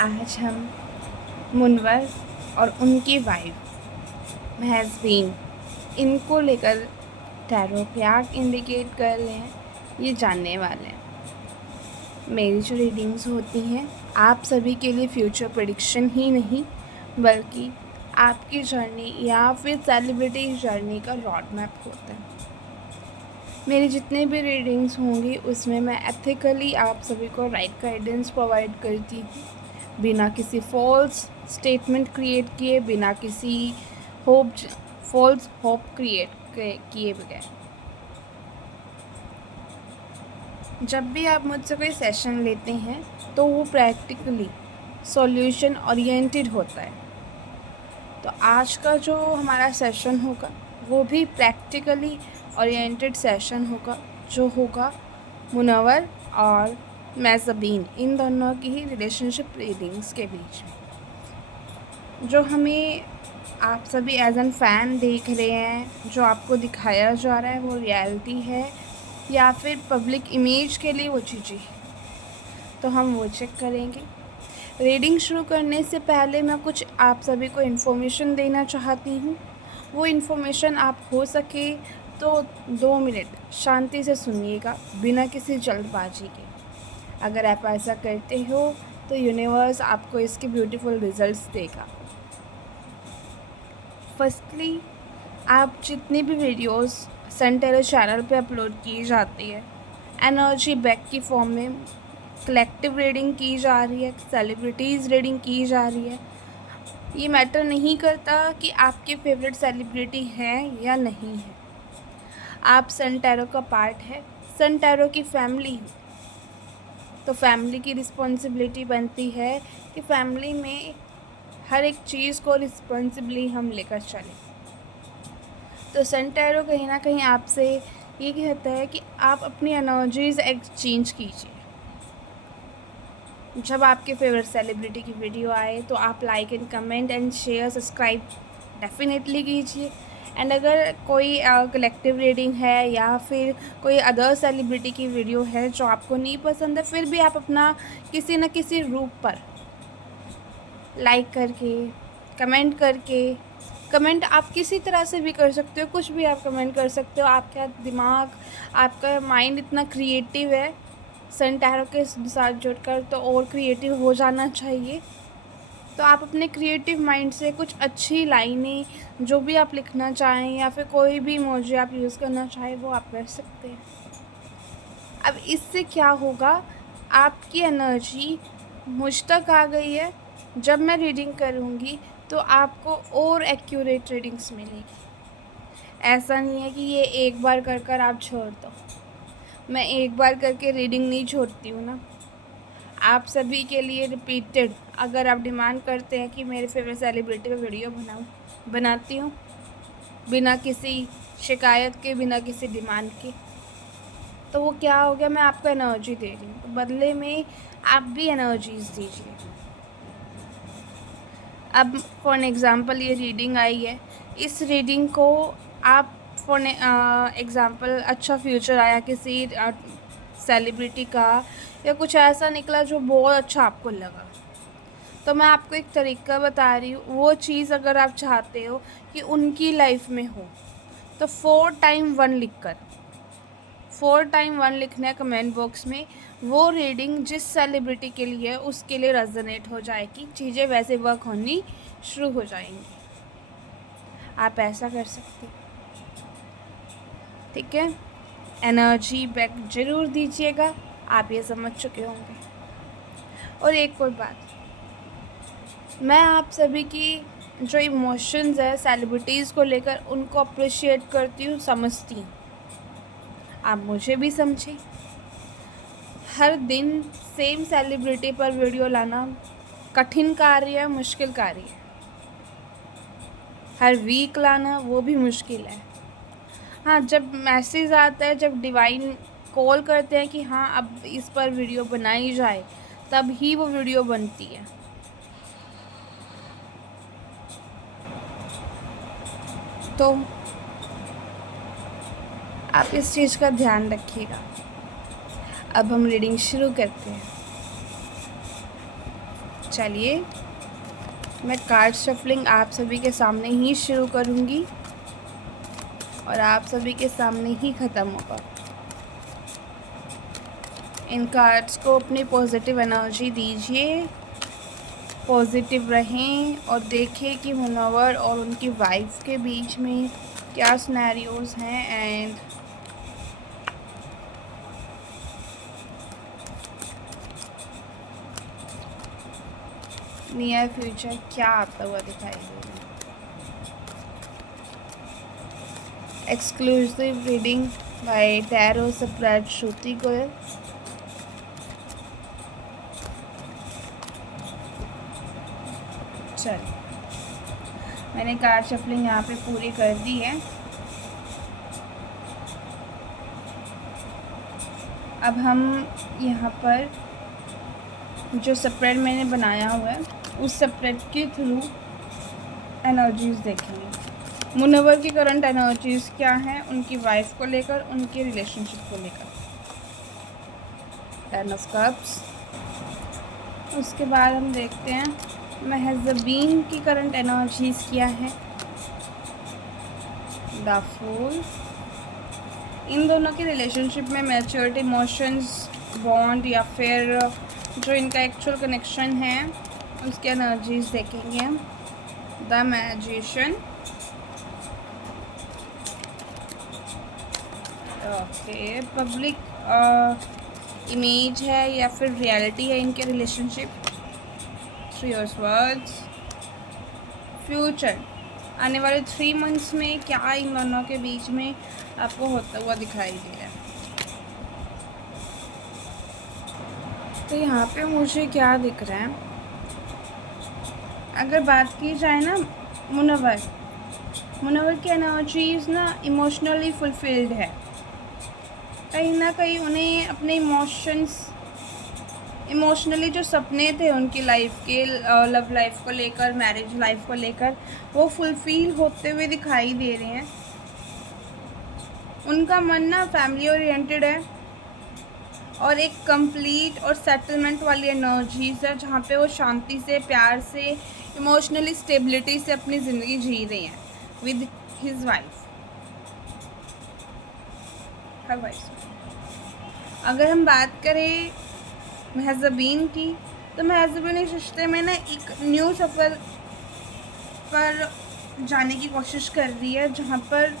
आज हम मुनव्वर और उनकी वाइफ महजबीन इनको लेकर टैरो क्या इंडिकेट कर रहे हैं ये जानने वाले हैं। मेरी जो रीडिंग्स होती हैं आप सभी के लिए फ्यूचर प्रेडिक्शन ही नहीं बल्कि आपकी जर्नी या फिर सेलिब्रिटी जर्नी का रोड मैप होता है। मेरी जितने भी रीडिंग्स होंगी उसमें मैं एथिकली आप सभी को राइट गाइडेंस प्रोवाइड करती हूँ, बिना किसी फॉल्स स्टेटमेंट क्रिएट किए, बिना किसी फॉल्स होप क्रिएट किए बगैर। जब भी आप मुझसे कोई सेशन लेते हैं तो वो प्रैक्टिकली सॉल्यूशन ओरिएंटेड होता है। तो आज का जो हमारा सेशन होगा वो भी प्रैक्टिकली ओरिएंटेड सेशन होगा, जो होगा मुनव्वर और महजबीन इन दोनों की ही रिलेशनशिप रीडिंग्स के बीच में। जो हमें आप सभी एज एन फ़ैन देख रहे हैं, जो आपको दिखाया जा रहा है वो रियलिटी है या फिर पब्लिक इमेज के लिए वो चीज़ें हैं, तो हम वो चेक करेंगे। रीडिंग शुरू करने से पहले मैं कुछ आप सभी को इन्फॉर्मेशन देना चाहती हूँ। वो इन्फॉर्मेशन आप हो सके तो 2 मिनट शांति से सुनिएगा, बिना किसी जल्दबाजी के। अगर आप ऐसा करते हो तो यूनिवर्स आपको इसके ब्यूटीफुल रिजल्ट्स देगा। फर्स्टली, आप जितनी भी वीडियोस सन टैरो चैनल पे अपलोड की जाती है एनर्जी बैक की फॉर्म में कलेक्टिव रीडिंग की जा रही है, सेलिब्रिटीज़ रीडिंग की जा रही है। ये मैटर नहीं करता कि आपके फेवरेट सेलिब्रिटी हैं या नहीं है, आप सन टैरो का पार्ट है, सन टैरो की फैमिली। तो फैमिली की रिस्पॉन्सिबिलिटी बनती है कि फैमिली में हर एक चीज़ को रिस्पॉन्सिबली हम लेकर चलें। तो सन टैरो कहीं ना कहीं आपसे ये कहता है कि आप अपनी एनर्जीज़ एक्सचेंज कीजिए। जब आपके फेवरेट सेलिब्रिटी की वीडियो आए तो आप like and comment and share subscribe definitely कीजिए। एंड अगर कोई कलेक्टिव रीडिंग है या फिर कोई अदर सेलिब्रिटी की वीडियो है जो आपको नहीं पसंद है, फिर भी आप अपना किसी न किसी रूप पर लाइक करके, कमेंट करके, कमेंट आप किसी तरह से भी कर सकते हो, कुछ भी आप कमेंट कर सकते हो। आपका दिमाग, आपका माइंड इतना क्रिएटिव है, सन टैरो के साथ जुड़कर तो और क्रिएटिव हो जाना चाहिए। तो आप अपने क्रिएटिव माइंड से कुछ अच्छी लाइनें जो भी आप लिखना चाहें या फिर कोई भी इमोजी आप यूज़ करना चाहें वो आप कर सकते हैं। अब इससे क्या होगा, आपकी एनर्जी मुझ तक आ गई है। जब मैं रीडिंग करूँगी तो आपको और एक्यूरेट रीडिंग्स मिलेगी। ऐसा नहीं है कि ये एक बार कर आप छोड़ दो। मैं एक बार करके रीडिंग नहीं छोड़ती हूँ ना, आप सभी के लिए रिपीटेड। अगर आप डिमांड करते हैं कि मेरे फेवरेट सेलिब्रिटी पे वीडियो बनाती हूँ बिना किसी शिकायत के, बिना किसी डिमांड के, तो वो क्या हो गया, मैं आपको एनर्जी दे रही हूँ, तो बदले में आप भी एनर्जीज दीजिए। अब फॉर एग्ज़ाम्पल ये रीडिंग आई है, इस रीडिंग को आप फॉर एग्ज़ाम्पल अच्छा फ्यूचर आया किसी सेलिब्रिटी का या कुछ ऐसा निकला जो बहुत अच्छा आपको लगा, तो मैं आपको एक तरीका बता रही हूँ। वो चीज़ अगर आप चाहते हो कि उनकी लाइफ में हो तो 4 टाइम 1 लिखना है कमेंट बॉक्स में। वो रीडिंग जिस सेलिब्रिटी के लिए उसके लिए रेजोनेट हो जाएगी, चीज़ें वैसे वर्क होनी शुरू हो जाएंगी। आप ऐसा कर सकते हैं, ठीक है। एनर्जी बैक ज़रूर दीजिएगा, आप ये समझ चुके होंगे। और एक और बात, मैं आप सभी की जो इमोशंस है सेलिब्रिटीज़ को लेकर उनको अप्रिशिएट करती हूँ, समझती हूँ। आप मुझे भी समझें। हर दिन सेम सेलिब्रिटी पर वीडियो लाना कठिन कार्य है, मुश्किल कार्य है। हर वीक लाना वो भी मुश्किल है। हाँ, जब मैसेज आता है, जब डिवाइन कॉल करते हैं कि हाँ अब इस पर वीडियो बनाई जाए, तब ही वो वीडियो बनती है। तो आप इस चीज़ का ध्यान रखिएगा। अब हम रीडिंग शुरू करते हैं। चलिए मैं कार्ड शफलिंग आप सभी के सामने ही शुरू करूँगी और आप सभी के सामने ही ख़त्म होगा। इन कार्ड्स को अपनी पॉजिटिव एनर्जी दीजिए, पॉजिटिव रहें और देखें कि मुनव्वर और उनकी वाइफ के बीच में क्या सिनेरियोज़ हैं एंड नियर फ्यूचर क्या आता हुआ दिखाई दे रहा है। Exclusive reading by tarot spread श्रुति गोयल। चल मैंने कार्ड शफलिंग यहाँ पे पूरी कर दी है। अब हम यहाँ पर जो स्प्रेड मैंने बनाया हुआ है उस स्प्रेड के थ्रू एनर्जीज़ देखेंगे। मुनव्वर की करंट एनर्जीज़ क्या हैं उनकी वाइफ को लेकर, उनके रिलेशनशिप को लेकर। 10 ऑफ कप्स। उसके बाद हम देखते हैं महज़बीन की करंट एनर्जीज़ क्या है। The fool. इन दोनों के रिलेशनशिप में मैच्योरिटी, इमोशंस, बॉन्ड या फिर जो इनका एक्चुअल कनेक्शन है उसके एनर्जीज़ देखेंगे हम। The magician. Okay, public image है या फिर रियलिटी है इनके रिलेशनशिप। 3 वर्ड्स। फ्यूचर, आने वाले 3 मंथ्स में क्या इन दोनों के बीच में आपको होता हुआ दिखाई दे रहा है। तो यहाँ पे मुझे क्या दिख रहा है, अगर बात की जाए ना मुनव्वर की एनर्जीज़ ना इमोशनली फुलफिल्ड है। कहीं ना कहीं उन्हें अपने इमोशनली जो सपने थे उनकी लाइफ के, लव लाइफ को लेकर, मैरिज लाइफ को लेकर, वो फुलफिल होते हुए दिखाई दे रहे हैं। उनका मन ना फैमिली ओरिएंटेड है और एक कंप्लीट और सेटलमेंट वाली एनर्जीज है जहाँ पे वो शांति से, प्यार से, इमोशनली स्टेबिलिटी से अपनी ज़िंदगी जी रही हैं with his wife, her wife. अगर हम बात करें महज़बीन की, तो महज़बीन इस रिश्ते में ना एक न्यू सफ़र पर जाने की कोशिश कर रही है जहाँ पर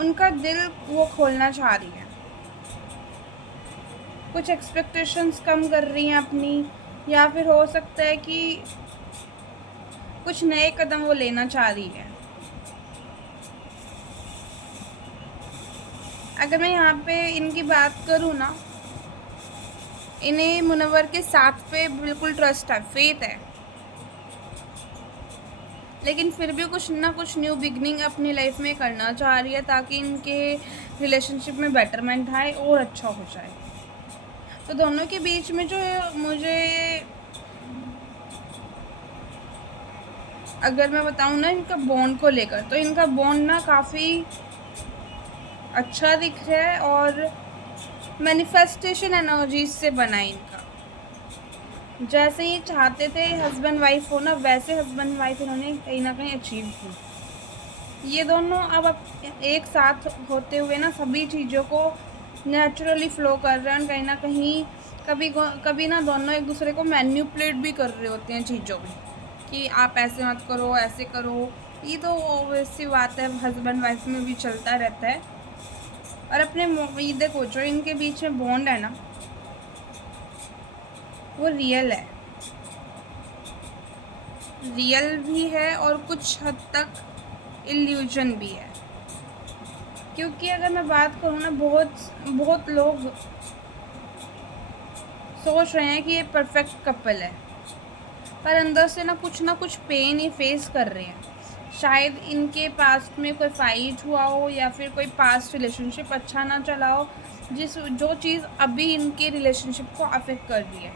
उनका दिल वो खोलना चाह रही है। कुछ एक्सपेक्टेशंस कम कर रही हैं अपनी, या फिर हो सकता है कि कुछ नए कदम वो लेना चाह रही है। अगर मैं यहाँ पे इनकी बात करूँ ना, इन्हें मुनव्वर के साथ पे बिल्कुल ट्रस्ट है, फेथ है, लेकिन फिर भी कुछ ना कुछ न्यू बिगनिंग अपनी लाइफ में करना चाह रही है ताकि इनके रिलेशनशिप में बेटरमेंट आए और अच्छा हो जाए। तो दोनों के बीच में जो मुझे, अगर मैं बताऊँ ना इनका बॉन्ड को लेकर, तो इनका बॉन्ड ना काफ़ी अच्छा दिख रहा है और मैनिफेस्टेशन एनर्जीज से बना है इनका। जैसे ये चाहते थे हस्बैंड वाइफ हो ना, वैसे हस्बैंड वाइफ इन्होंने कहीं ना कहीं अचीव की। ये दोनों अब एक साथ होते हुए ना सभी चीज़ों को नेचुरली फ्लो कर रहे हैं। कहीं ना कहीं कभी ना दोनों एक दूसरे को मैन्युपुलेट भी कर रहे होते हैं चीज़ों में कि आप ऐसे मत करो, ऐसे करो। ये तो वैसी बात है, हस्बैंड वाइफ में भी चलता रहता है। और अपने ये देखो जो इनके बीच में बॉन्ड है ना, वो रियल है, रियल भी है और कुछ हद तक इल्यूजन भी है। क्योंकि अगर मैं बात करूँ ना, बहुत लोग सोच रहे हैं कि ये परफेक्ट कपल है, पर अंदर से ना कुछ पेन ये फेस कर रहे हैं। शायद इनके पास्ट में कोई फाइट हुआ हो या फिर कोई पास्ट रिलेशनशिप अच्छा ना चला हो, जो चीज़ अभी इनके रिलेशनशिप को अफेक्ट कर रही है।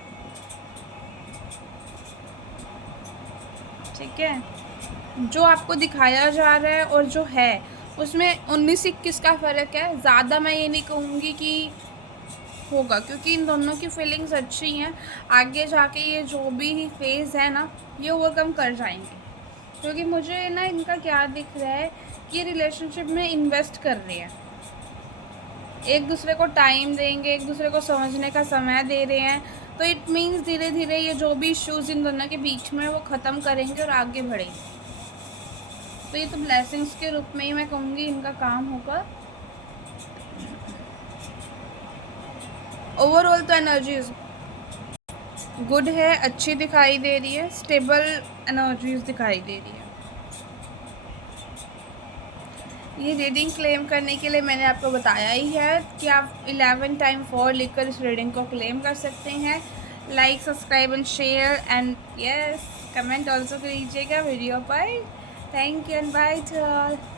ठीक है, जो आपको दिखाया जा रहा है और जो है उसमें 19-21 का फ़र्क है। ज़्यादा मैं ये नहीं कहूँगी कि होगा, क्योंकि इन दोनों की फीलिंग्स अच्छी हैं। आगे जाके ये जो भी फेज़ है ना, ये ओवरकम कर जाएंगे। क्योंकि मुझे ना इनका क्या दिख रहा है कि रिलेशनशिप में इन्वेस्ट कर रहे हैं, एक दूसरे को टाइम देंगे, एक दूसरे को समझने का समय दे रहे हैं। तो इट मीन्स धीरे धीरे ये जो भी इश्यूज़ इन दोनों के बीच में वो ख़त्म करेंगे और आगे बढ़ेंगे। तो ये तो ब्लेसिंग्स के रूप में ही मैं कहूँगी इनका काम होगा। ओवरऑल तो एनर्जीज गुड है, अच्छी दिखाई दे रही है, स्टेबल एनर्जीज दिखाई दे रही है। ये रीडिंग क्लेम करने के लिए मैंने आपको बताया ही है कि आप 11 टाइम 4 लिखकर इस रीडिंग को क्लेम कर सकते हैं। Like, subscribe and share and yes comment also कीजिएगा वीडियो पर। Thank you and by two all.